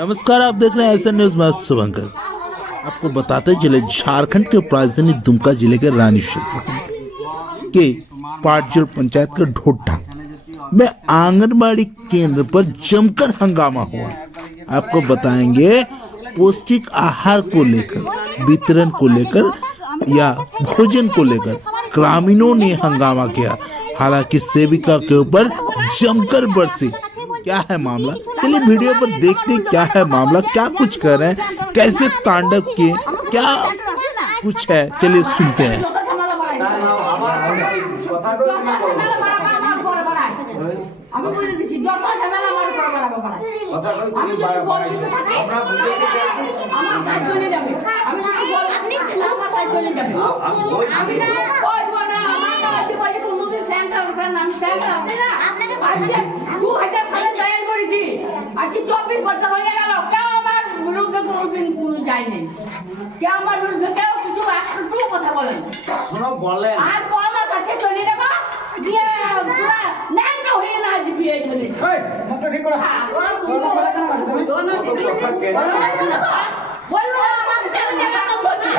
नमस्कार, आप देख रहे हैं एसएन न्यूज में शुभंकर। आपको बताते चले झारखंड के राजधानी दुमका जिले के रानी क्षेत्र के पाटजोर पंचायत के ढोटा में आंगनबाड़ी केंद्र पर जमकर हंगामा हुआ। आपको बताएंगे पौष्टिक आहार को लेकर, वितरण को लेकर या भोजन को लेकर ग्रामीणों ने हंगामा किया। हालांकि सेविका के ऊपर जमकर बरसी। क्या है मामला, चलिए वीडियो पर देखते क्या है मामला, क्या कुछ कर रहे हैं, कैसे तांडव किए, क्या कुछ है, चलिए सुनते हैं।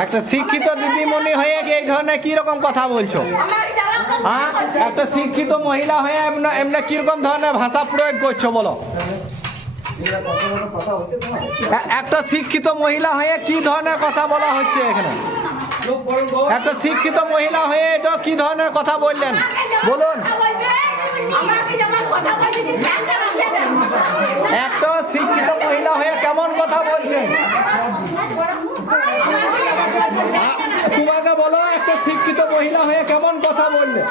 একটা শিক্ষিত দিদিমণি হয়ে এই ধরনের কি রকম কথা বলছো? হ্যাঁ, একটা শিক্ষিত মহিলা হয়ে এমনি কিরকম ধরনের ভাষা প্রয়োগ করছো বলো? একটা শিক্ষিত মহিলা হয়ে কি ধরনের কথা বলা হচ্ছে এখানে? একটা শিক্ষিত মহিলা হয়ে এটা কি ধরনের কথা বললেন বলুন? একটা শিক্ষিত মহিলা হয়ে কেমন কথা বলছেন? তোমাকে বলো, একটা শিক্ষিত মহিলা হয়ে কেমন কথা বললে?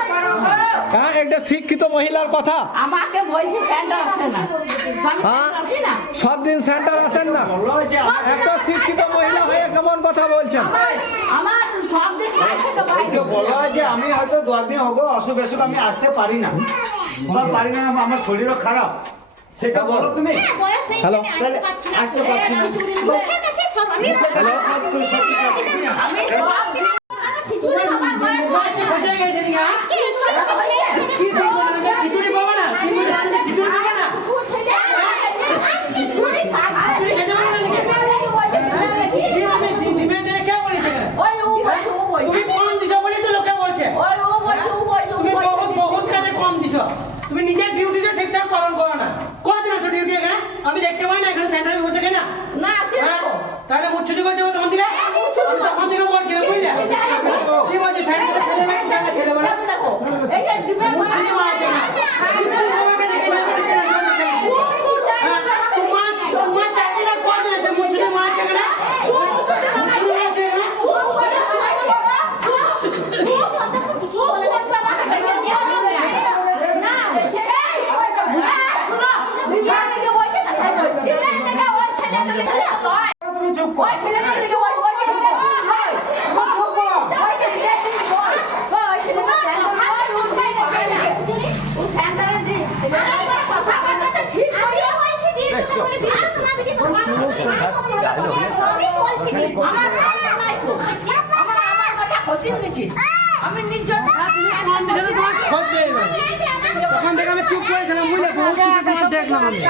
হ্যাঁ, একটা শিক্ষিত মহিলার কথা আমাকে বলছি সেন্টার আসে না। হ্যাঁ, সব দিন সেন্টার আসেন না। একটা শিক্ষিত মহিলা হয়ে কেমন কথা বলছেন? আমার সব দিন তো ভাই বলো যে আমি হয়তো 10 দিন হবো অসুখ বেসুখ আমি আসতে পারি না, আমার শরীরও খারাপ, সেটা বলো তুমি। হ্যালো, আসতে পারছি না। হ্যালো, তুমি নিজের ডিউটিটা ঠিকঠাক পালন করো না। কতদিন আছো ডিউটি এখানে? আমি দেখতে পাই না এখানে সেন্টারে বসে কিনা। না আসে না। তাহলে মুচ্ছুটি করছো তখন থেকে? তখন থেকে বলছি না, বুঝলে? কি বলছে সেন্টারে ছেলে মেয়ে কোথায় ছেলে বলে? এই যে জীবন মুচ্ছুটি মারছে না। মুচ্ছুটি বাবাকে দেখে না বলে কেন? তোমার চাকরিটা কতদিন আছে? মুচ্ছুটি মারছে কেন? মুচ্ছুটি মারছে কেন? তুমি চুপ করো। আমি নিজের খোঁজ পেয়ে গেলাম। তখন থেকে আমি চুপ করেছিলাম, বুঝলে? বহুত কিছু তোমার দেখলাম আমি।